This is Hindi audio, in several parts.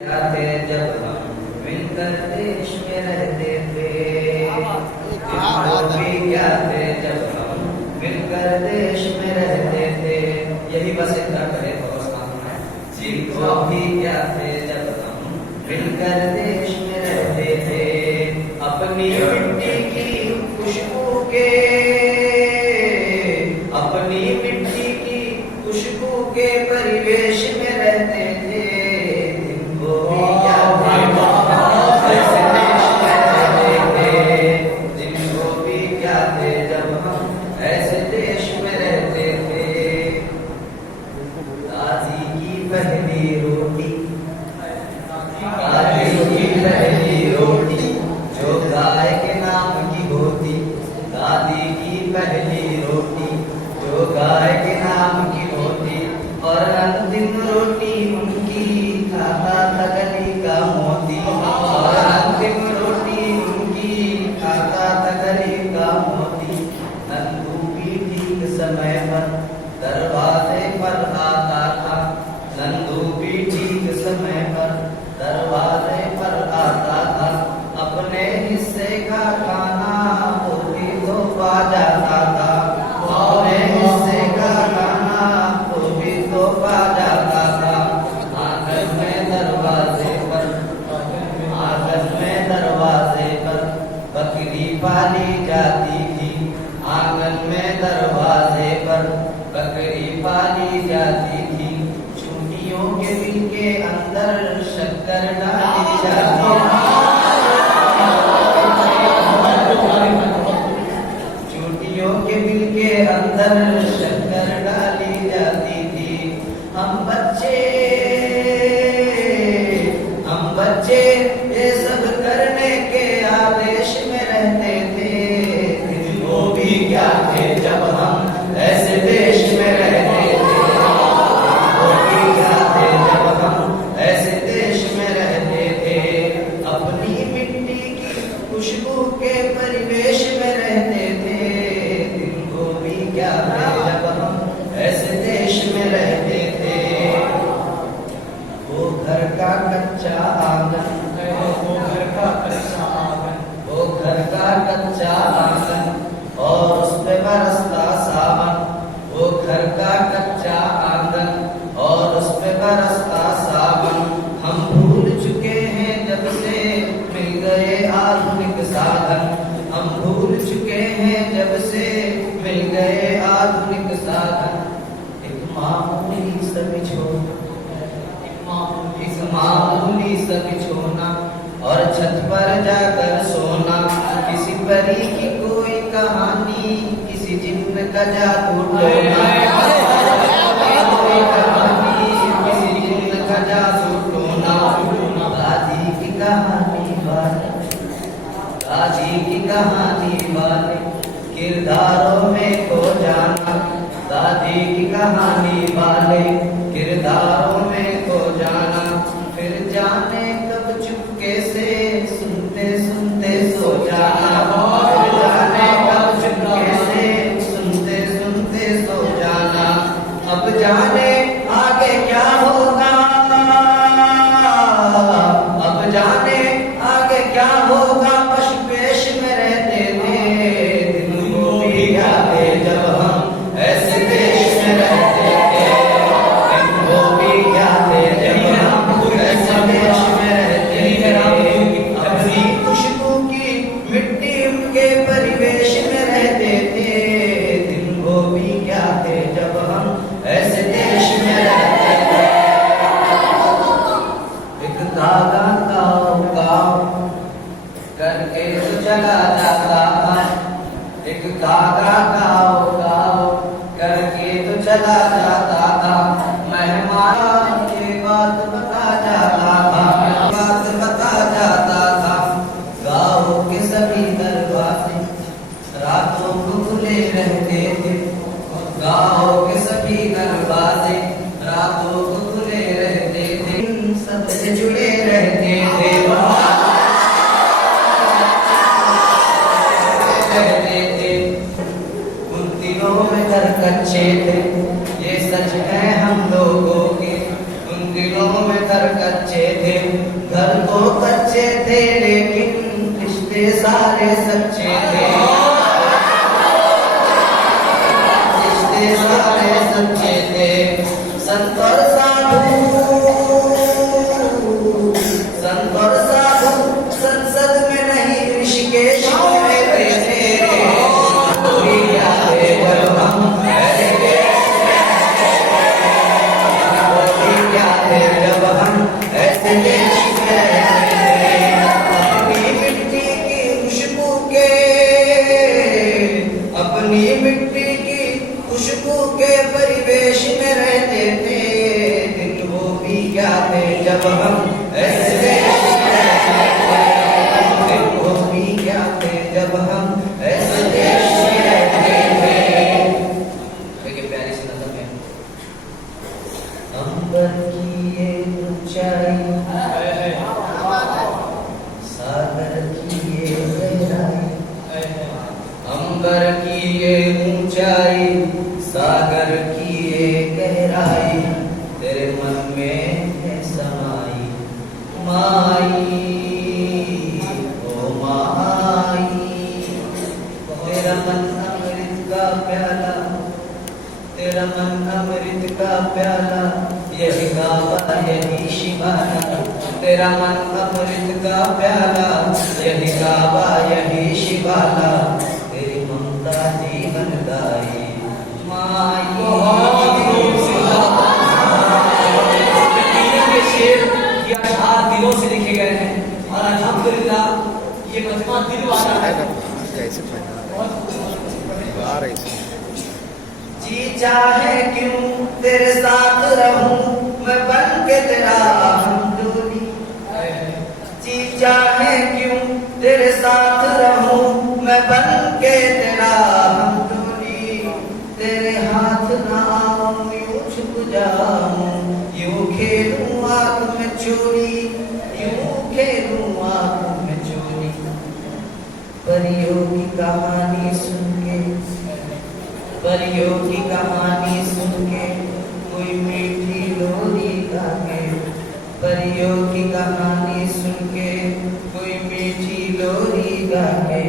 थे जब हम मिलकर देश में रहते थे। क्या थे जब हम मिलकर देश में रहते थे। यही बस इतना करे तो जिनको भी क्या थे जब हम मिलकर देश में रहते थे। अपनी मिट्टी की खुशबू के अपनी मिट्टी की खुशबू के परिवेश में रहते थे। ऐसे देश में रहते थे। दादी की पहली रोटी जो गाय के नाम की होती। दादी की पहली रोटी जो गाय के नाम की होती। और अंतिम रोटी उनकी खाता था गली का मोती। और अंतिम रोटी उनकी खाता था गली का मोती। नंदू भी ठीक समय पर दरवाजे पर आता था। नंदू भी ठीक समय पर दरवाजे पर आता था। अपने हिस्से का खाना वो भी तो पा जाता था। अपने हिस्से का खाना वो भी तो पा जाता था। आंगन में दरवाजे पर बकरी पाली जाती थी। आंगन में दरवाजे पर बकरी पाली जाती थी। चूटियों के बिल के अंदर शक्कर डाली जाती थी। चूटियों के बिल के अंदर शक्कर डाली जाती थी। हम बच्चे ये सब करने के आदेश में रहते थे। वो भी क्या थे जब हम ऐसे देश में रहते थे। वो भी क्या थे जब हम ऐसे देश में रहते थे। अपनी मिट्टी की खुशबू के परिवेश में रहते थे। वो भी क्या थे जब हम ऐसे देश में रहते थे। वो घर का कच्चा आंगन और उस पे बरसता सावन। वो घर का कच्चा आंगन और उस पे बरसता सावन। हम भूल चुके हैं जब से मिल गए आधुनिक साधन। हम भूल चुके हैं जब से मिल गए आधुनिक साधन। एक मामूली सा बिछोना और छत पर जाकर सोना। किसी परी की कोई कहानी, किसी जिन्न का जादू टोना। कोई कहानी, किसी जिन्न का जादू टोना। दादी की कहानी वाले किरदारों में खो जाना। दादी की कहानी वाले किरदारों में खो जाना। फिर जाने कब चुपके से सुनते सुनते सो जाना। फिर जाने कब चुपके से सुनते सुनते सो जाना। अब जाने आगे क्या होगा। अब जाने आगे क्या होगा। पशु पेश में रहते थे। दिन वो भी क्या थे जब हम ऐसे देश में रहते थे। दिन वो भी क्या थे जब हम ऐसे देश में रहते थे। अपनी खुशबू की मिट्टी के परिवेश में रहते थे। दिन वो भी क्या थे जब हम ऐसे देश में रहते थे। एक धागा काव करके तो चला जाता था। एक धागा काव करके तो चला जाता था। मेहमान के बात बता जाता था। गाँव के सभी दरवाजे रातों को खुले रहते थे। गाँव के सभी दरवाजे रातों को खुले रहते थे। सबसे जुड़े रहते थे। उन दिनों में घर कच्चे थे, ये सच है हम लोगों के। उन दिनों में घर कच्चे थे। घर तो कच्चे थे लेकिन रिश्ते सारे सच्चे थे, रिश्ते सारे सच्चे थे। संत और साधु, संत और साधु संसद में नहीं ऋषिकेश में रहते थे। कोई क्या थे जब हम ऐसे देश में रहते थे, कोई क्या थे जब हम ऐसे देश में रहते थे। अपनी मिट्टी की खुशबू के, अपनी मिट्टी की खुशबू के परिवेश में रहते थे। दिन वो भी क्या थे जब हम ऐसे देश में रहते थे, दिन वो भी क्या थे जब हम ऐसे देश में रहते थे। देखिए प्यारी सी नज़म है। अंबर की ये ऊंचाई, सागर की ये गहराई, अंबर की ये ऊंचाई, सागर की ये गहराई, तेरे मन में है समाई माई, ओ माई। तेरा मन अमृत का प्याला, तेरा मन अमृत का प्याला, यही काबा यही शिवाला। तेरा मन अमृत का प्याला, यही काबा यही शिवाला, तेरी ममता जीवन दाई माई। ये अशआर दिलों से लिखे गए हैं और अल्हम्दुलिल्लाह ये मजमा दिल वाला है। जी चाहे क्यों तेरे साथ रहूं मैं बन के तेरा हमदोली, जी चाहे क्यों तेरे साथ रहूं मैं बन के तेरा हमदोली। तेरे हाथ ना आऊं यूं छुप जाऊं, यूं खेलूं आंख में चोरी, यूं खेलूं आंख में चोरी। परियों की कहानी सुन के, परियों की कहानी सुन के, कोई मीठी लोरी गा के, परियों की कहानी सुन के, कोई मीठी लोरी गा के,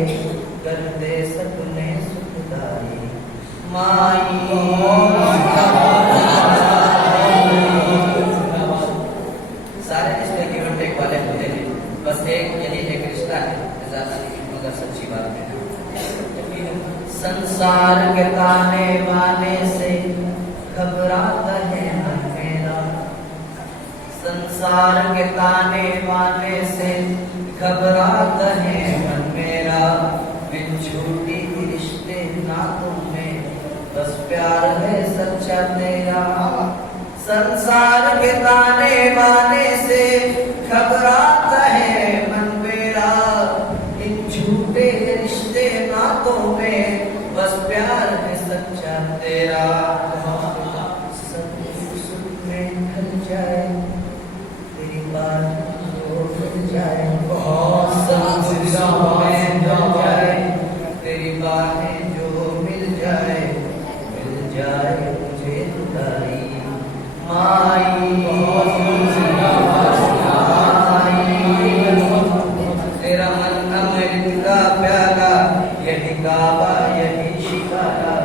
करते सपने सुखदाई माई। सारे रिश्ते गिव एंड टेक वाले होते हैं, बस एक यही एक रिश्ता है ज्यादा नहीं, मगर सच्ची बात है। संसार के ताने बाने से घबराता है मन मेरा, संसार के ताने बाने से घबराता है मन मेरा। इन झूठी रिश्ते नातों में बस प्यार है सच्चा तेरा। संसार के ताने बाने से घबराता है मन मेरा, इन झूठे रिश्ते नातों में बस प्यार है सच्चा तेरा। सब सुख में ढल जाए तेरी बात जो मिल जाए, सब सुख में ढल जाए तेरी बातें जो मिल जाए मुझे जुदाई माई। तेरा मन अमृत का प्याला, यही काबा यही शिवाला।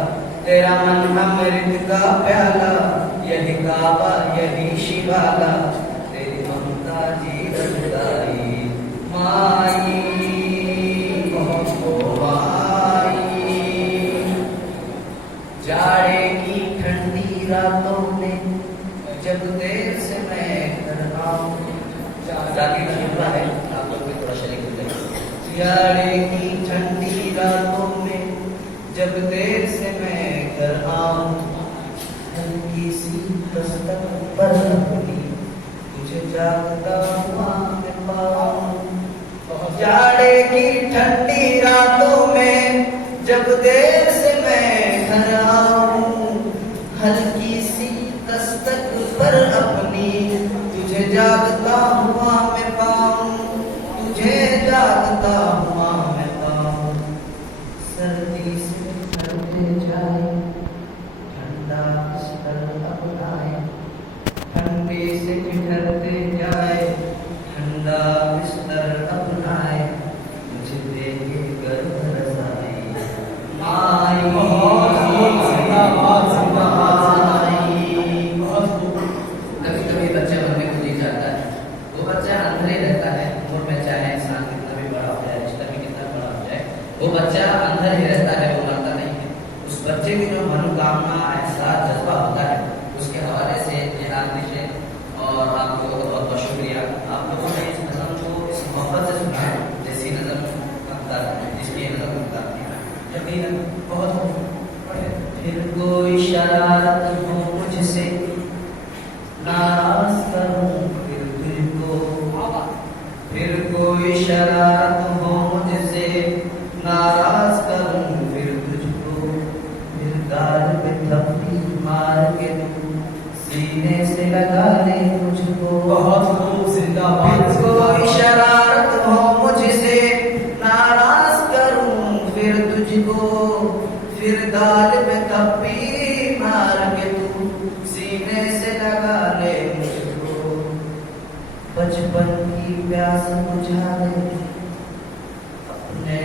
तेरा मन अमृत का प्याला, यही काबा यही शिवाला, तेरी ममता जीवन दाई माई। जाड़े की ठंडी रातों में जब देर से मैं घर आऊं, जाके जुमला है आप लोग भी थोड़ा शरीक होते हैं। जाड़े की ठंडी रातों में जब देर से मैं घर आऊं, हल्की सी दस्तक पर अपनी तुझे जागता हुआ मैं पाऊं। जाड़े की ठंडी रातों में जब देर से मैं घर आऊं, हल्की सी दस्तक पर अपनी तुझे जागता हुआ मैं पाऊं, तुझे जागता हुआ मैं पाऊं। सर्दी से ठंडे जाए ठंडा किस तरह अपनाए, ठंडी से ठहरते जाए ठंडा वो बच्चा अंदर ही रहता है, उम्र में चाहे इंसान कितना भी बड़ा हो जाए, रिश्ता भी कितना बड़ा हो जाए, वो बच्चा अंदर ही रहता है, वो मरता नहीं है। उस बच्चे की जो मनोकामना, एहसास, जज्बा होता है, उसके हवाले से ये आदमी से और आप लोगों का बहुत बहुत शुक्रिया। आप लोगों ने इस नज़म को इस मोहब्बत से सुना है, जैसी नज़म बनता है, जिसकी नज़म बनता है, यकीनन बहुत फिर कोई शरारत हो मुझसे नाराज करूं फिर तुझको, फिर कोई शरारत हो मुझसे नाराज करूं फिर तुझको, फिर गाल पे थप्पी मार के सीने से लगा ले मुझको। बहुत खूब, जिंदाबाद। फिर कोई शरारत हो मुझसे नाराज करूं फिर तुझको, फिर गाल पे थप्पी मार के तू सीने से लगा ले मुझको। बचपन की प्यास बुझा दे अपने